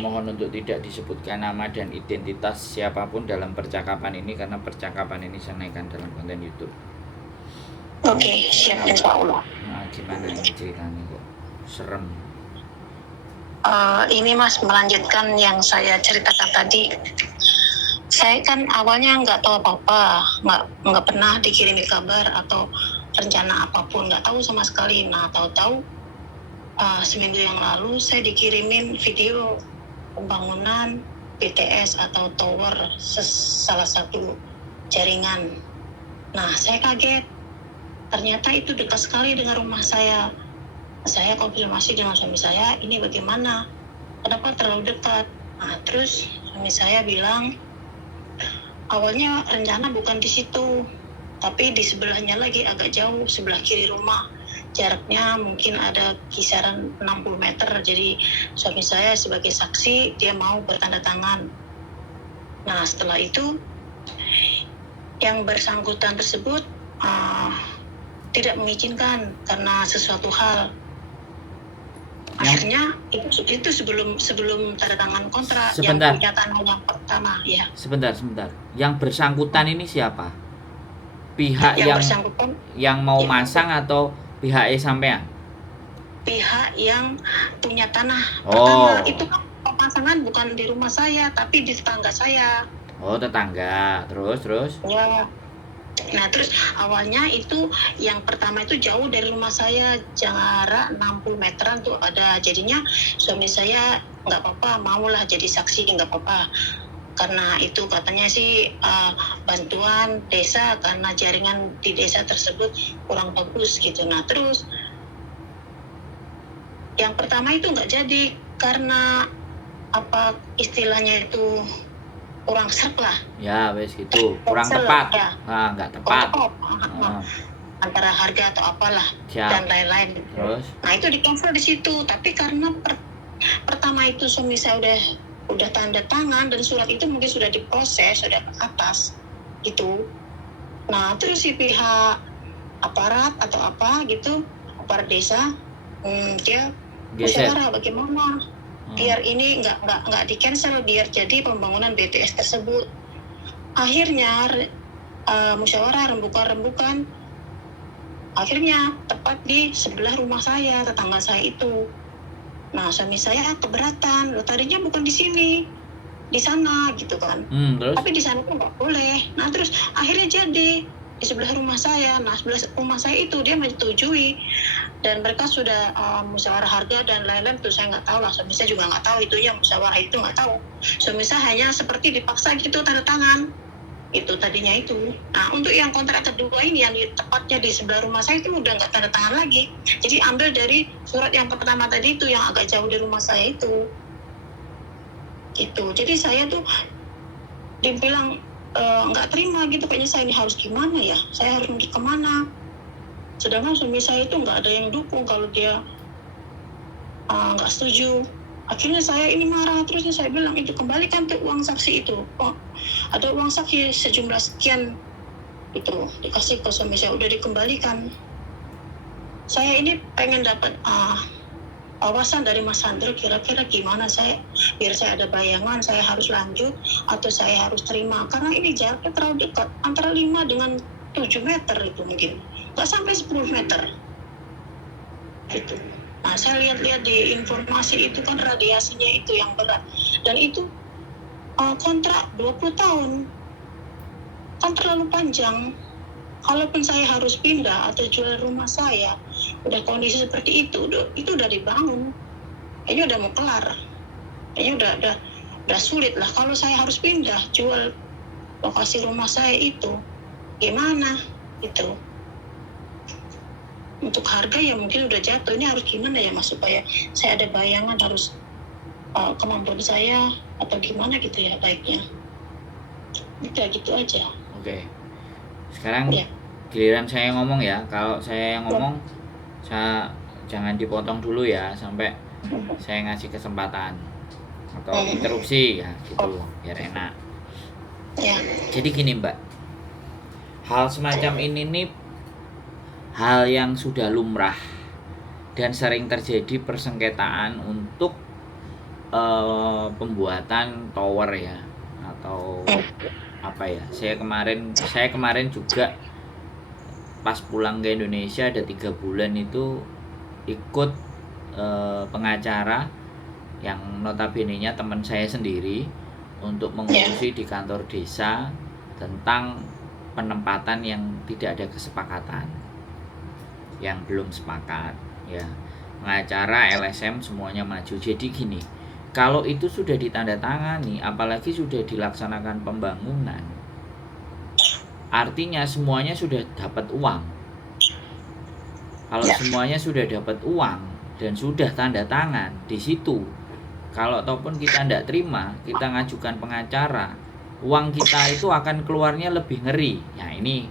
Mohon untuk tidak disebutkan nama dan identitas siapapun dalam percakapan ini, karena percakapan ini saya naikkan dalam konten YouTube. Oke, siap insya Allah. Nah, gimana ini ceritanya kok serem? Ini Mas, melanjutkan yang saya ceritakan tadi. Saya kan awalnya nggak tahu apa-apa, nggak pernah dikirimi kabar atau rencana apapun, nggak tahu sama sekali. Nah, tahu-tahu seminggu yang lalu saya dikirimin video pembangunan BTS atau tower salah satu jaringan. Nah, saya kaget. Ternyata itu dekat sekali dengan rumah saya. Saya konfirmasi dengan suami saya, ini bagaimana? Kenapa terlalu dekat? Nah, terus suami saya bilang, awalnya rencana bukan di situ, tapi di sebelahnya lagi agak jauh, sebelah kiri rumah. Jaraknya mungkin ada kisaran 60 meter. Jadi suami saya sebagai saksi, dia mau bertanda tangan. Nah, setelah itu, yang bersangkutan tersebut tidak mengizinkan karena sesuatu hal. Akhirnya itu sebelum tanda tangan kontrak. Sebentar. Yang punya tanah yang pertama ya. Sebentar. Yang bersangkutan ini siapa? Pihak yang mau masang atau pihak sampean? Pihak yang punya tanah pertama. Itu kan pemasangan bukan di rumah saya, tapi di tetangga saya. Oh, tetangga. Terus? Ya. Nah, terus awalnya itu yang pertama itu jauh dari rumah saya, jarak 60 meteran tuh ada. Jadinya suami saya nggak apa-apa, maulah jadi saksi, nggak apa-apa. Karena itu katanya sih bantuan desa karena jaringan di desa tersebut kurang bagus gitu. Nah, terus yang pertama itu nggak jadi karena apa istilahnya itu kurang serp lah. Ya, wes gitu. Kurang tepat. Ya. Nggak tepat. Antara harga atau apalah. Siap. Dan lain-lain. Terus? Nah, itu di cancel di situ. Tapi karena pertama itu suami saya udah tanda tangan dan surat itu mungkin sudah diproses, sudah ke atas gitu. Nah, terus si pihak aparat atau apa gitu, aparat desa, dia musyawarah bagaimana biar ini nggak di cancel, biar jadi pembangunan BTS tersebut. Akhirnya musyawarah rembukan akhirnya tepat di sebelah rumah saya, tetangga saya itu. Nah, suami saya keberatan, loh tadinya bukan di sini, di sana gitu kan. Terus? Tapi di sana tuh nggak boleh. Nah, terus akhirnya jadi di sebelah rumah saya. Nah, sebelah rumah saya itu dia menyetujui dan mereka sudah musyawarah harga dan lain-lain. Tuh saya nggak tahu lah, suami saya juga nggak tahu itunya musyawarah itu, nggak tahu. Suami saya hanya seperti dipaksa gitu tanda tangan itu tadinya itu. Nah, untuk yang kontrak kedua ini yang tepatnya di sebelah rumah saya itu udah nggak tanda tangan lagi. Jadi ambil dari surat yang pertama tadi itu yang agak jauh dari rumah saya itu. Gitu. Jadi saya tuh dibilang nggak terima gitu, kayaknya saya ini harus gimana ya, saya harus pergi kemana, sedangkan suami saya itu nggak ada yang dukung kalau dia nggak setuju. Akhirnya saya ini marah, terusnya saya bilang itu kembalikan tuh uang saksi itu. Oh, ada uang saksi sejumlah sekian itu dikasih ke suami saya, udah dikembalikan. Saya ini pengen dapat wawasan dari Mas Sandro, kira-kira gimana saya biar saya ada bayangan saya harus lanjut atau saya harus terima, karena ini jaraknya terlalu dekat, antara 5 dengan 7 meter itu mungkin nggak sampai 10 meter gitu. Nah, saya lihat-lihat di informasi itu kan radiasinya itu yang berat dan itu kontrak 20 tahun kan terlalu panjang. Kalaupun saya harus pindah atau jual rumah saya, udah kondisi seperti itu udah dibangun, kayaknya udah mau kelar, kayaknya udah sulit lah. Kalau saya harus pindah, jual lokasi rumah saya itu, gimana itu? Untuk harga ya mungkin udah jatuh. Ini harus gimana ya Mas supaya saya ada bayangan harus kemampuan saya atau gimana gitu ya baiknya. Udah gitu aja. Oke. Sekarang giliran saya ngomong ya. Kalau saya yang ngomong, saya jangan dipotong dulu ya sampai saya ngasih kesempatan atau interupsi ya gitu biar enak. Jadi gini Mbak, hal semacam ini nih hal yang sudah lumrah dan sering terjadi persengketaan untuk pembuatan tower ya, atau apa ya, saya kemarin juga pas pulang ke Indonesia ada 3 bulan itu ikut pengacara yang notabene-nya teman saya sendiri untuk mengurusi di kantor desa tentang penempatan yang tidak ada kesepakatan, yang belum sepakat ya. Pengacara, LSM semuanya maju. Jadi gini, kalau itu sudah ditandatangani, apalagi sudah dilaksanakan pembangunan, artinya semuanya sudah dapat uang. Kalau semuanya sudah dapat uang dan sudah tanda tangan di situ, kalau ataupun kita tidak terima, kita ngajukan pengacara, uang kita itu akan keluarnya lebih ngeri. Ya ini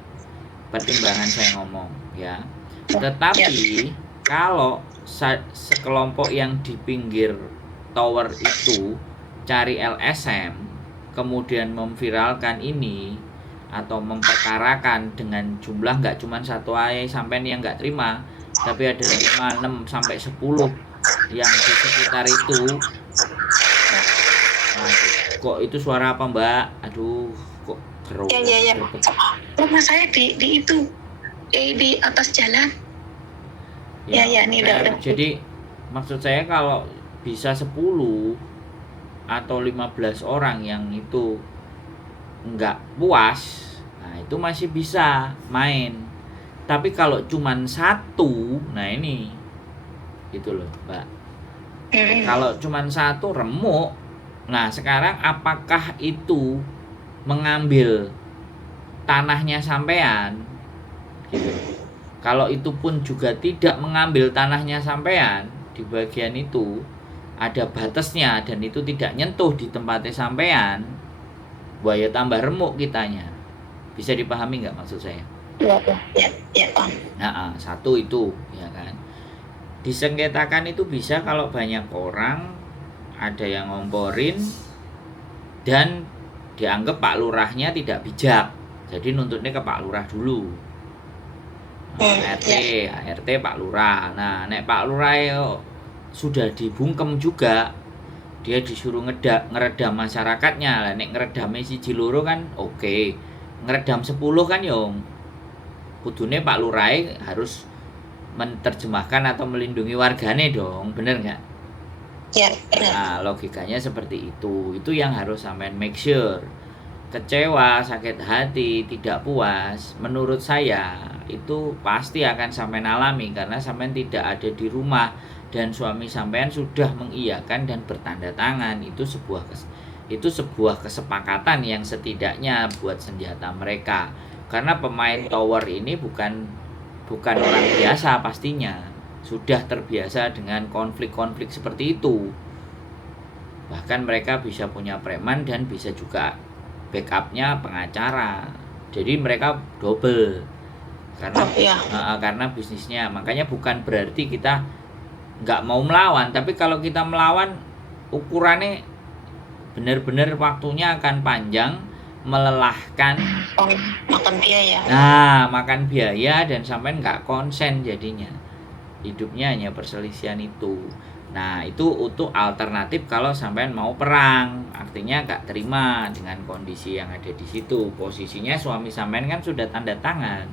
pertimbangan saya ngomong ya. Tetapi kalau sekelompok yang di pinggir tower itu cari LSM, kemudian memviralkan ini atau memperkarakan dengan jumlah nggak cuma satu aja sampai yang nggak terima, tapi ada 5, 6 sampai 10 yang di sekitar itu. Nah, kok itu suara apa Mbak? Aduh, kok keruh. Ya. Rumah saya di itu di atas jalan. Ya, ini udah. Jadi maksud saya kalau bisa 10 atau 15 orang yang itu nggak puas, nah itu masih bisa main. Tapi kalau cuman 1, nah ini gitu loh Mbak. Kalau cuman 1 remuk. Nah sekarang apakah itu mengambil tanahnya sampean gitu. Kalau itu pun juga tidak mengambil tanahnya sampean, di bagian itu ada batasnya dan itu tidak nyentuh di tempatnya sampean, buaya tambah remuk kitanya. Bisa dipahami nggak maksud saya? Ya. Nah, 1 itu ya kan. Disengketakan itu bisa kalau banyak orang, ada yang ngomporin dan dianggap Pak Lurahnya tidak bijak, jadi nuntutnya ke Pak Lurah dulu. ART Pak Lurah. Nah, nek Pak Lurah sudah dibungkem juga, dia disuruh ngeredam masyarakatnya. Lah nek ngeredame siji loro kan oke. Ngeredam 10 kan yo kudune Pak Lurah harus menerjemahkan atau melindungi wargane dong, bener nggak? Ya, benar. Nah, logikanya seperti itu. Itu yang harus sampean make sure. Kecewa, sakit hati, tidak puas, menurut saya itu pasti akan sampean alami karena sampean tidak ada di rumah dan suami sampean sudah mengiyakan dan bertanda tangan. Itu sebuah kesepakatan yang setidaknya buat senjata mereka. Karena pemain tower ini bukan orang biasa pastinya. Sudah terbiasa dengan konflik-konflik seperti itu. Bahkan mereka bisa punya preman dan bisa juga backupnya pengacara. Jadi mereka double karena bisnisnya. Makanya bukan berarti kita nggak mau melawan, tapi kalau kita melawan ukurannya benar-benar waktunya akan panjang, melelahkan, makan biaya. Nah, makan biaya dan sampai nggak konsen jadinya. Hidupnya hanya perselisihan itu. Nah, itu untuk alternatif kalau sampean mau perang, artinya gak terima dengan kondisi yang ada di situ. Posisinya suami sampean kan sudah tanda tangan.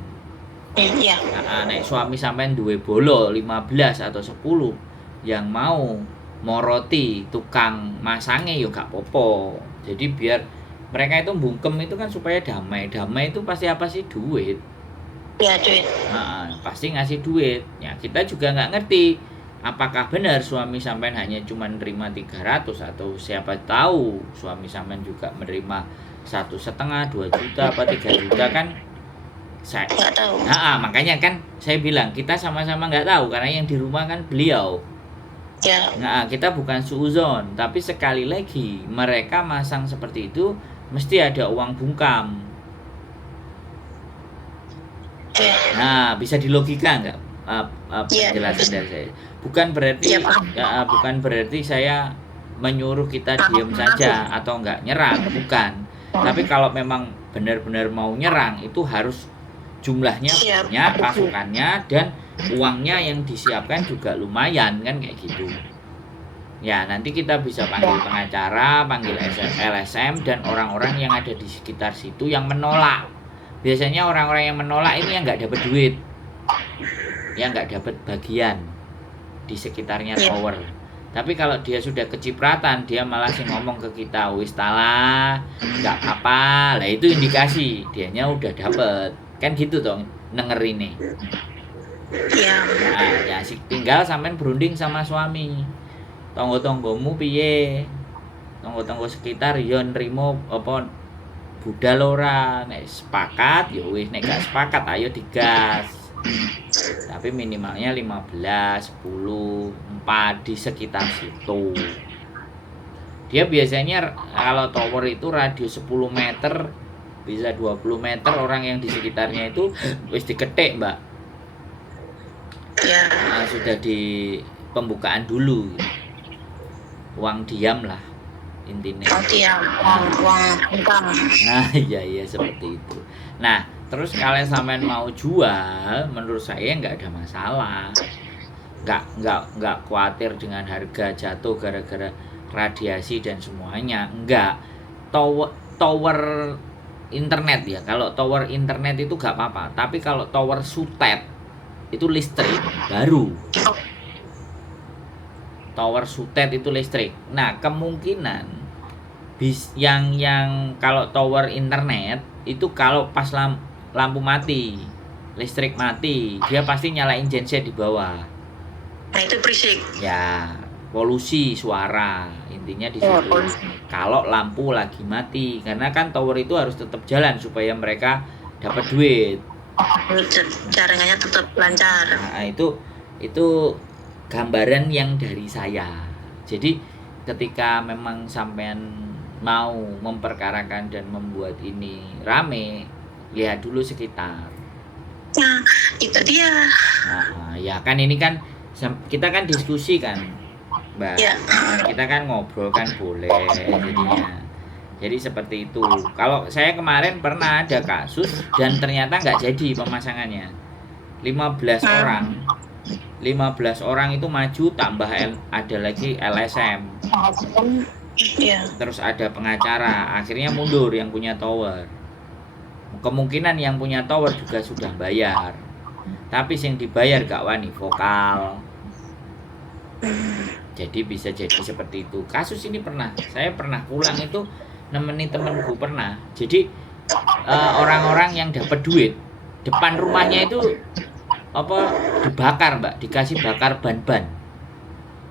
Iya. Nah, nek suami sampean duwe bolo 15 atau 10 yang mau moroti tukang masange yo gak popo. Jadi biar mereka itu bungkem itu kan supaya damai. Damai itu pasti apa sih? Duit. Ya, duit. Nah, pasti ngasih duit. Ya, kita juga nggak ngerti apakah benar suami sampean hanya cuma menerima 300 atau siapa tahu suami sampean juga menerima 1,5, 2 juta apa 3 juta kan saya nggak tahu. Nah, makanya kan saya bilang kita sama-sama nggak tahu karena yang di rumah kan beliau. Ya. Nah, kita bukan suuzon, tapi sekali lagi mereka masang seperti itu mesti ada uang bungkam. Nah, bisa dilogika nggak penjelasan dari saya? Bukan berarti saya menyuruh kita diam saja atau nggak nyerang, bukan. Tapi kalau memang benar-benar mau nyerang itu harus jumlahnya banyak, pasukannya dan uangnya yang disiapkan juga lumayan kan kayak gitu. Ya, nanti kita bisa panggil pengacara, panggil LSM, dan orang-orang yang ada di sekitar situ yang menolak. Biasanya orang-orang yang menolak ini yang nggak dapat duit, yang nggak dapat bagian di sekitarnya tower. Tapi kalau dia sudah kecipratan, dia malah sih ngomong ke kita, wis tala, nggak apa-apa. Lah itu indikasi dianya udah dapet, kan gitu dong, denger ini. Iya. Nah, ya tinggal sampean berunding sama suami. Tonggo-tonggomu piye? Tonggo-tonggo sekitar yo nrimo apa budal ora? Nek sepakat ya wis, nek gak sepakat ayo digas. Tapi minimalnya 15, 10, 4 di sekitar situ. Dia biasanya kalau tower itu radius 10 meter bisa 20 meter, orang yang di sekitarnya itu wis diketik, Mbak. Ya. Nah, sudah di pembukaan dulu. Uang diam lah intinya. Uang diam, uang hutang. Nah, iya seperti itu. Nah, terus kalian sampean mau jual, menurut saya nggak ada masalah. Nggak khawatir dengan harga jatuh gara-gara radiasi dan semuanya. Enggak. Tower internet ya. Kalau tower internet itu nggak apa-apa. Tapi kalau tower sutet itu listrik baru. Tower sutet itu listrik. Nah, kemungkinan yang kalau tower internet itu kalau pas lampu mati, listrik mati, dia pasti nyalain genset di bawah. Nah, itu berisik. Ya, polusi suara intinya di situ. Kalau lampu lagi mati, karena kan tower itu harus tetap jalan supaya mereka dapat duit. Jaringannya tetap lancar. Nah, itu gambaran yang dari saya. Jadi ketika memang sampean mau memperkarakan dan membuat ini rame, lihat dulu sekitar. Nah, itu dia. Nah, ya kan ini kan kita kan diskusi kan, Mbak. Ya. Kita kan ngobrol kan boleh jadinya. Jadi seperti itu. Kalau saya kemarin pernah ada kasus dan ternyata nggak jadi pemasangannya. 15 orang. 15 orang itu maju, tambah ada lagi LSM. Ya. Terus ada pengacara, akhirnya mundur yang punya tower. Kemungkinan yang punya tower juga sudah bayar. Tapi yang dibayar gak wani vokal. Jadi bisa jadi seperti itu. Kasus ini saya pernah pulang itu nemenin temenku pernah. Jadi orang-orang yang dapat duit depan rumahnya itu dibakar, Mbak, dikasih bakar ban-ban.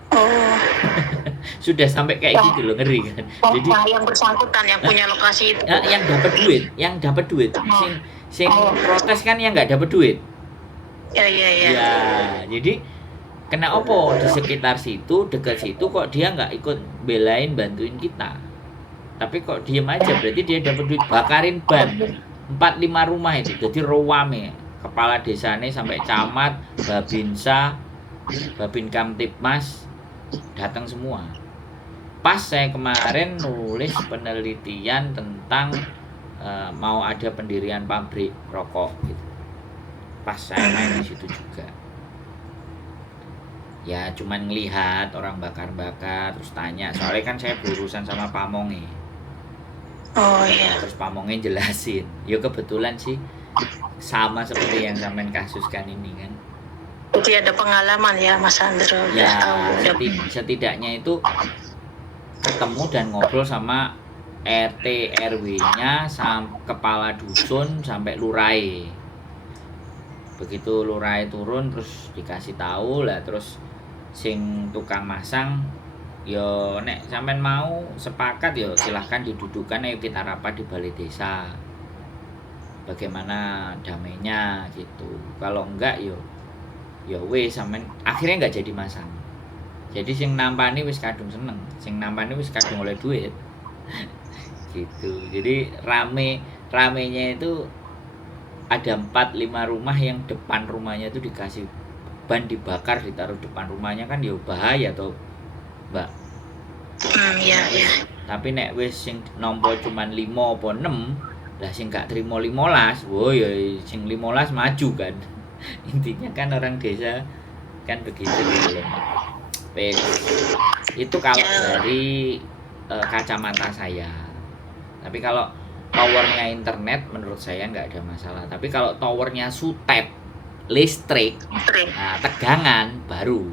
Oh. Sudah sampai kayak gitu loh, ngeri kan. Jadi yang bersangkutan yang punya lokasi itu. yang dapat duit. Sing protes kan yang nggak dapat duit. Ya. Ya, jadi kena opo di sekitar situ, dekat situ kok dia nggak ikut belain bantuin kita. Tapi kok diem aja, berarti dia dapat duit, bakarin ban 4-5 rumah itu. Jadi rowame. Kepala desanya sampai camat, Babinsa, Babin Kamtipmas datang semua. Pas saya kemarin nulis penelitian tentang mau ada pendirian pabrik rokok gitu. Pas saya main di situ juga. Ya cuman ngelihat orang bakar-bakar terus tanya, soalnya kan saya berurusan sama Pamonge. Oh iya. Terus Pamonge jelasin. Ya kebetulan sih sama seperti yang sampean kasuskan ini kan. Jadi ada pengalaman ya Mas Andro. Ya setidaknya itu ketemu dan ngobrol sama RT RW-nya, kepala dusun sampai lurai. Begitu lurai turun terus dikasih tahu lah, terus sing tukang masang yo nek sampean mau sepakat yo silahkan didudukan, ayo kita rapat di balai desa. Bagaimana damainya gitu. Kalau enggak yo wis sampean akhirnya enggak jadi masang. Jadi sing nampani wis kadung seneng, sing nampani wis kadung oleh duit. Gitu. Jadi ramenya itu ada 4-5 rumah yang depan rumahnya itu dikasih ban dibakar, ditaruh depan rumahnya, kan ya bahaya toh, Mbak. Iya. Tapi nek wis sing nampa cuman 5 apa 6, lah sing gak trimo 15, wo ya sing 15 maju kan. Intinya kan orang desa kan begitu gitu loh. Wes. Itu kalau Ya. dari kacamata saya. Tapi kalau towernya internet menurut saya nggak ada masalah. Tapi kalau towernya sutet listrik, nah tegangan baru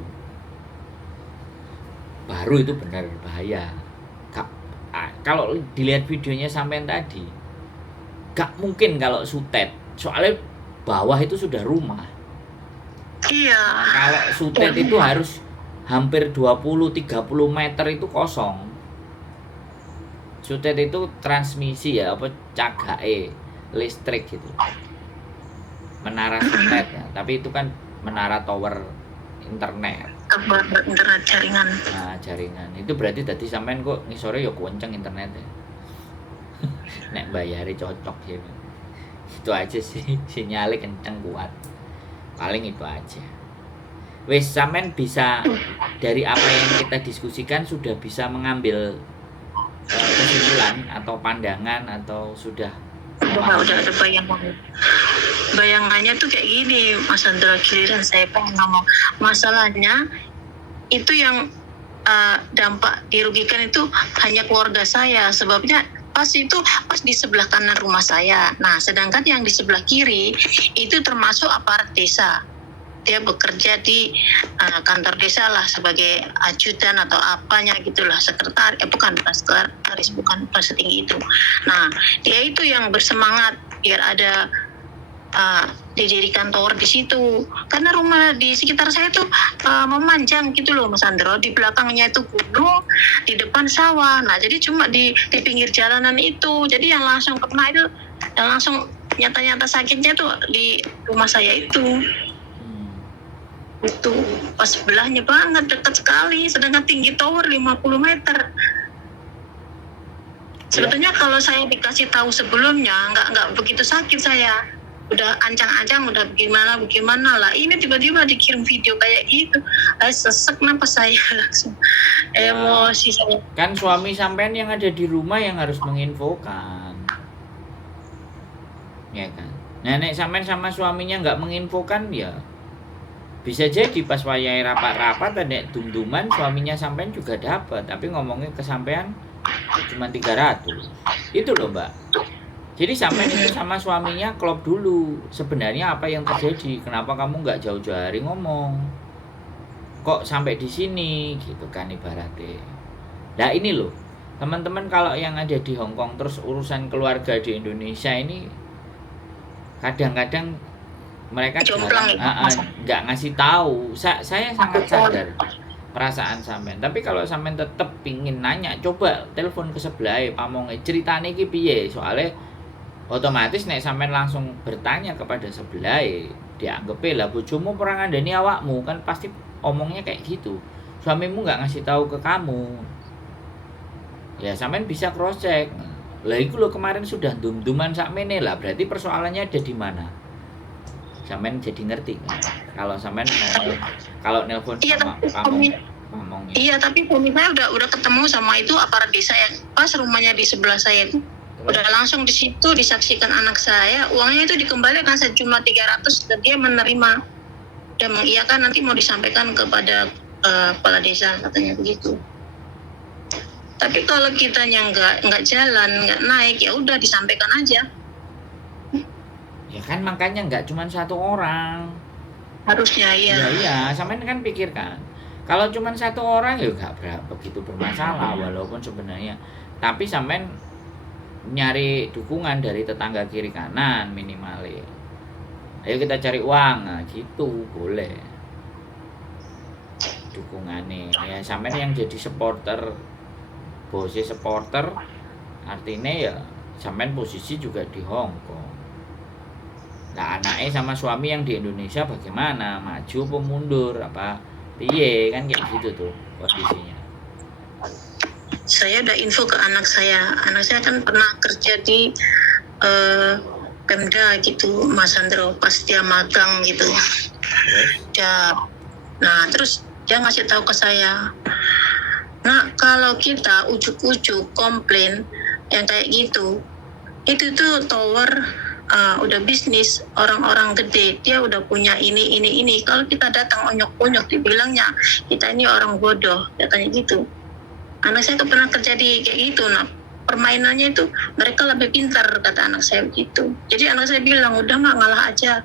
itu benar bahaya. Kalau dilihat videonya sampean tadi, gak mungkin kalau sutet, soalnya bawah itu sudah rumah. Iya. Kalau sutet itu harus hampir 20-30 meter itu kosong. Sutet itu transmisi ya, apa cagake listrik gitu. Menara sutet ya, tapi itu kan menara tower internet. Internet jaringan. Nah, jaringan. Itu berarti tadi sampean kok ngisore ya kenceng internet ya. Nek bayari cocok ya. Itu aja sih, sinyalnya kenceng kuat. Paling itu aja. Wes sampean bisa dari apa yang kita diskusikan sudah bisa mengambil kesimpulan atau pandangan atau sudah Udah ada bayangannya tuh kayak gini, Mas Andra. Giliran saya pengen ngomong masalahnya itu yang dampak dirugikan itu hanya keluarga saya, sebabnya pas di sebelah kanan rumah saya. Nah, sedangkan yang di sebelah kiri itu termasuk aparat desa. Dia bekerja di kantor desa lah sebagai ajudan atau apanya gitulah, sekretaris, bukan sekretaris, bukan setinggi itu. Nah, dia itu yang bersemangat biar ada didirikan tower di situ, karena rumah di sekitar saya tuh memanjang gitu loh Mas Andro. Di belakangnya itu gunung, di depan sawah. Nah, jadi cuma di pinggir jalanan itu, jadi yang langsung kena itu, yang langsung nyata-nyata sakitnya tuh di rumah saya itu pas sebelahnya banget, dekat sekali, sedangkan tinggi tower 50 meter. Sebetulnya kalau saya dikasih tahu sebelumnya nggak begitu sakit, saya udah ancang-ancang, udah bagaimana lah. Ini tiba-tiba dikirim video kayak gitu, sesek napas saya langsung emosi saya. Kan suami sampean yang ada di rumah yang harus menginfokan, ya kan. Nenek sampean sama suaminya nggak menginfokan, ya bisa jadi pas wayai rapat-rapat ada dum-duman suaminya sampean juga dapat, tapi ngomongnya ke sampean cuma 300. Itu loh Mbak. Jadi sampean itu sama suaminya klop dulu. Sebenarnya apa yang terjadi? Kenapa kamu nggak jauh-jauh hari ngomong? Kok sampai di sini gitu kan ibaratnya. Nah ini loh teman-teman, kalau yang ada di Hong Kong terus urusan keluarga di Indonesia ini kadang-kadang mereka nggak ngasih tahu. Saya sangat sadar perasaan sampean. Tapi kalau sampean tetap pingin nanya, coba telepon ke sebelah pamonge ceritane iki piye. Soalnya otomatis nek sampean langsung bertanya kepada sebelah, dianggep lah bojomu perang ngandani awakmu, kan pasti omongnya kayak gitu. Suamimu nggak ngasih tahu ke kamu. Ya sampean bisa cross check. Lah iku lo kemarin sudah dum-duman sakmene lah, berarti persoalannya ada di mana? Sampean jadi ngerti kalau sampean kalau nelpon sama pamong. Iya, tapi suami saya udah ketemu sama itu aparat desa yang pas rumahnya di sebelah saya itu. Udah langsung di situ disaksikan anak saya, uangnya itu dikembalikan sejumlah 300 dan dia menerima dan mengiyakan nanti mau disampaikan kepada kepala desa, katanya begitu. Tapi kalau kitanya nggak jalan, nggak naik, ya udah disampaikan aja. Ya kan makanya nggak cuma satu orang. Harusnya ya. Iya, sampean kan pikirkan. Kalau cuma satu orang ya nggak begitu bermasalah, walaupun sebenarnya. Tapi sampean nyari dukungan dari tetangga kiri kanan minimal. Ayo kita cari uang, nah gitu boleh. Dukungannya. Ya sampean yang jadi supporter, bosnya supporter, artinya ya sampean posisi juga di Hong Kong. Nah anaknya sama suami yang di Indonesia bagaimana? Maju apa mundur? Apa piye kan kayak gitu tuh kondisinya. Saya udah info ke anak saya. Anak saya kan pernah kerja di Pemda gitu, Mas Andro, pas dia magang gitu. Nah terus dia ngasih tahu ke saya, nah kalau kita ujuk-ujuk komplain yang kayak gitu, itu tuh tower udah bisnis, orang-orang gede, dia udah punya ini. Kalau kita datang onyok-onyok, dibilangnya kita ini orang bodoh, katanya gitu. Anak saya tuh pernah terjadi kayak gitu. Nah, permainannya itu mereka lebih pintar, kata anak saya begitu. Jadi anak saya bilang, udah nggak, ngalah aja.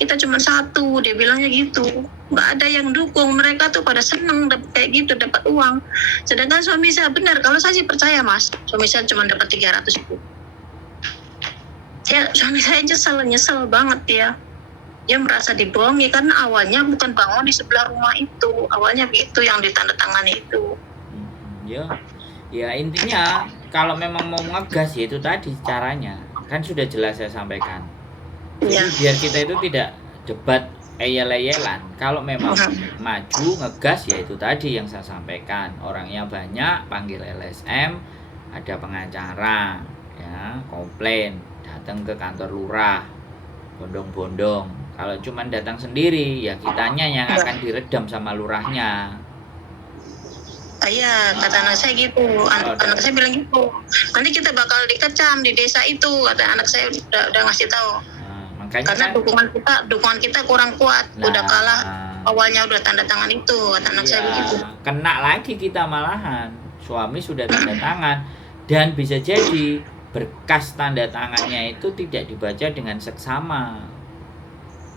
Kita cuma satu, dia bilangnya gitu. Nggak ada yang dukung, mereka tuh pada seneng kayak gitu, dapat uang. Sedangkan suami saya, benar, kalau saya sih percaya mas, suami saya cuma dapat 300 ribu. Ya, suami saya nyesel banget ya. Dia merasa dibohongi karena awalnya bukan bangun di sebelah rumah itu, awalnya itu yang ditandatangani itu. Ya intinya kalau memang mau ngegas ya itu tadi caranya, kan sudah jelas saya sampaikan. Jadi biar kita itu tidak debat eyel-eyelan. Kalau memang maju ngegas ya itu tadi yang saya sampaikan, orangnya banyak, panggil LSM, ada pengacara, ya komplain, datang ke kantor lurah, bondong-bondong. Kalau cuman datang sendiri ya kitanya yang akan diredam sama lurahnya. Iya, kata anak saya gitu. Anak saya bilang gitu. Nanti kita bakal dikecam di desa itu, kata anak saya udah ngasih tahu. Makanya karena kan, dukungan kita kurang kuat, udah kalah. Awalnya udah tanda tangan itu, kata anak saya begitu. Kena lagi kita malahan. Suami sudah tanda tangan dan bisa jadi berkas tanda tangannya itu tidak dibaca dengan seksama.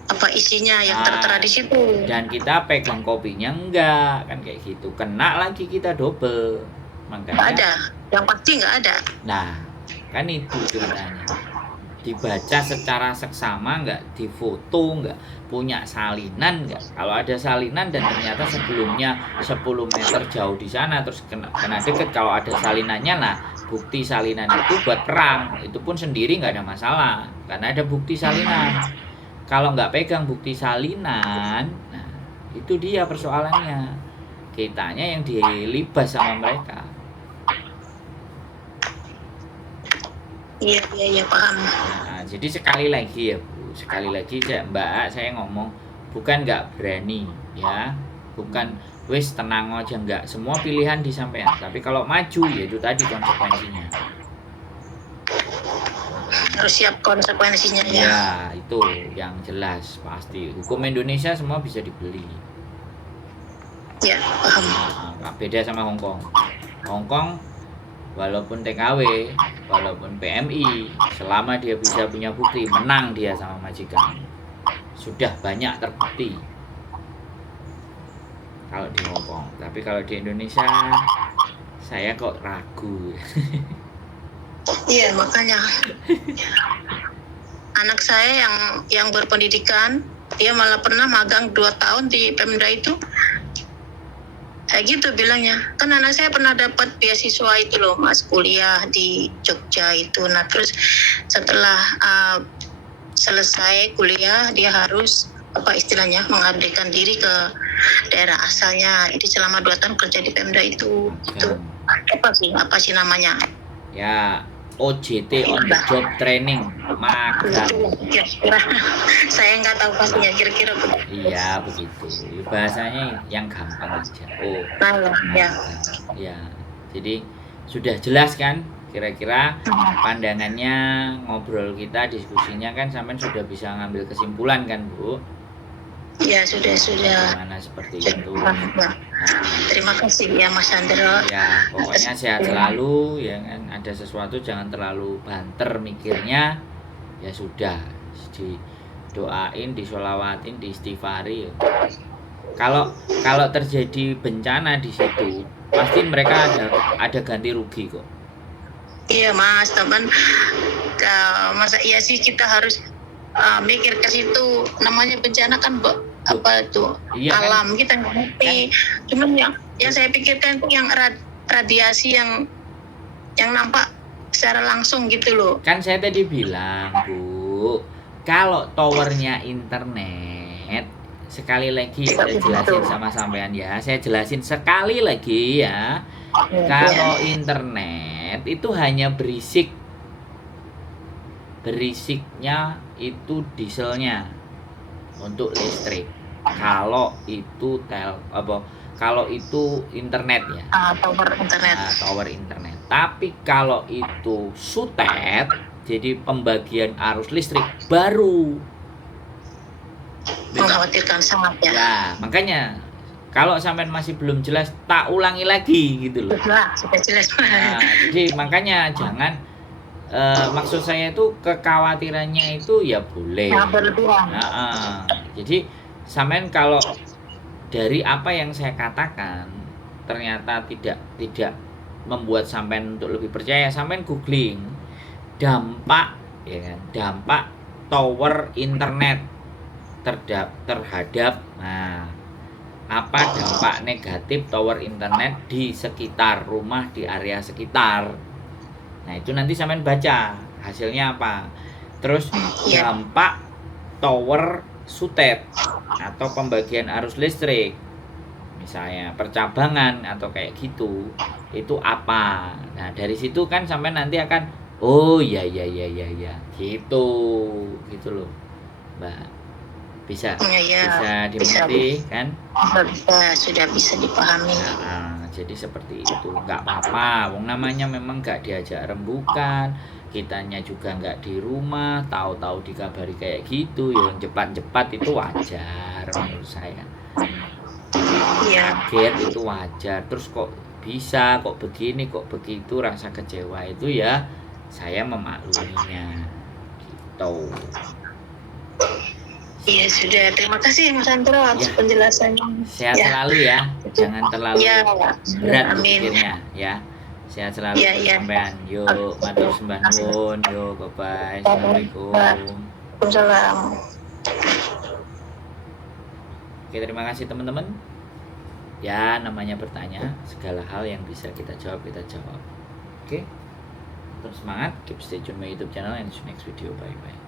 Apa isinya yang tertera di situ? Dan kita pegang kopinya enggak, kan kayak gitu. Kena lagi kita double. Makanya nggak ada, yang pasti nggak ada. Nah, kan itu ceritanya. Dibaca secara seksama enggak, difoto enggak, punya salinan enggak. Kalau ada salinan dan ternyata sebelumnya 10 meter jauh di sana terus kena deket, kalau ada salinannya, nah bukti salinan itu buat perang, itu pun sendiri nggak ada masalah karena ada bukti salinan. Kalau nggak pegang bukti salinan, nah itu dia persoalannya. Kitanya yang dilibas sama mereka. Iya paham. Nah, jadi sekali lagi ya Bu, sekali lagi Mbak, saya ngomong bukan nggak berani ya, bukan wis tenang aja, nggak, semua pilihan disampaikan. Tapi kalau maju ya itu tadi konsekuensinya. Harus siap konsekuensinya ya. Ya itu yang jelas pasti. Hukum Indonesia semua bisa dibeli. Ya paham. Nah, beda sama Hong Kong. Hong Kong walaupun TKW, walaupun PMI, selama dia bisa punya bukti, menang dia sama majikan. Sudah banyak terbukti kalau di Hong Kong. Tapi kalau di Indonesia saya kok ragu. Iya, makanya anak saya yang berpendidikan, dia malah pernah magang 2 tahun di Pemda itu. Kayak gitu bilangnya. Kan anak saya pernah dapat beasiswa itu loh Mas, kuliah di Jogja itu. Nah terus setelah selesai kuliah dia harus mengabdikan diri ke daerah asalnya. Jadi selama 2 tahun kerja di Pemda itu. Itu apa sih namanya? Ya OJT, on the job training, magang. Saya nggak tahu pastinya, kira-kira begitu. Iya begitu, bahasanya yang gampang aja. Ya, jadi sudah jelas kan kira-kira pandangannya, ngobrol kita, diskusinya kan sampai sudah bisa ngambil kesimpulan kan Bu? Ya sudah. Mana seperti itu. Terima kasih ya Mas Chandra. Ya pokoknya sehat selalu ya kan. Ada sesuatu jangan terlalu banter mikirnya. Ya sudah, didoain, disolawatin, diistighfari. Kalau terjadi bencana di situ, pasti mereka ada ganti rugi kok. Iya Mas, teman. Masa iya sih kita harus mikir ke situ. Namanya bencana kan apa tuh, iya, alam kan? Kita nggak ngerti. Cuman yang saya pikirkan itu yang radiasi yang nampak secara langsung gitu loh. Kan saya tadi bilang Bu, kalau towernya internet, sekali lagi saya jelasin sama sampean ya, saya jelasin sekali lagi ya. Kalau internet itu hanya berisiknya itu dieselnya untuk listrik. Kalau itu kalau itu internet ya. Tower internet. Tapi kalau itu sutet, jadi pembagian arus listrik baru. Mengkhawatirkan sangat ya. Ya, makanya kalau sampean masih belum jelas, tak ulangi lagi gitu loh. Sudah jelas. Nah, jadi makanya jangan maksud saya itu kekhawatirannya itu ya boleh. Jangan berlebihan. Jadi sampean kalau dari apa yang saya katakan ternyata tidak membuat sampean untuk lebih percaya, sampean googling dampak ya kan, dampak tower internet terhadap apa dampak negatif tower internet di sekitar rumah, di area sekitar. Nah, itu nanti sampean baca hasilnya apa. Terus dampak tower sutet atau pembagian arus listrik, misalnya percabangan atau kayak gitu, itu apa. Nah, dari situ kan sampean nanti akan oh ya gitu loh Mbak. Bisa dimengerti kan? Sudah bisa dipahami. Jadi seperti itu, nggak apa-apa. Wong namanya memang nggak diajak rembukan, kitanya juga nggak di rumah, tahu-tahu dikabari kayak gitu, yang cepat-cepat itu wajar menurut saya. Kaget itu wajar. Terus kok bisa, kok begini, kok begitu, rasa kecewa itu ya saya memakluminya. Gitu. Iya sudah, terima kasih Mas Andro atas penjelasannya. Sehat selalu ya, jangan terlalu berat pikirnya ya. Sehat selalu sampean. Yuk, matur sembah nuwun. Yuk, bye-bye. Assalamualaikum. Waalaikumsalam. Oke, terima kasih teman-teman. Ya, namanya bertanya, segala hal yang bisa kita jawab, kita jawab. Oke. Terus semangat, keep stay tune my YouTube channel and see you next video. Bye-bye.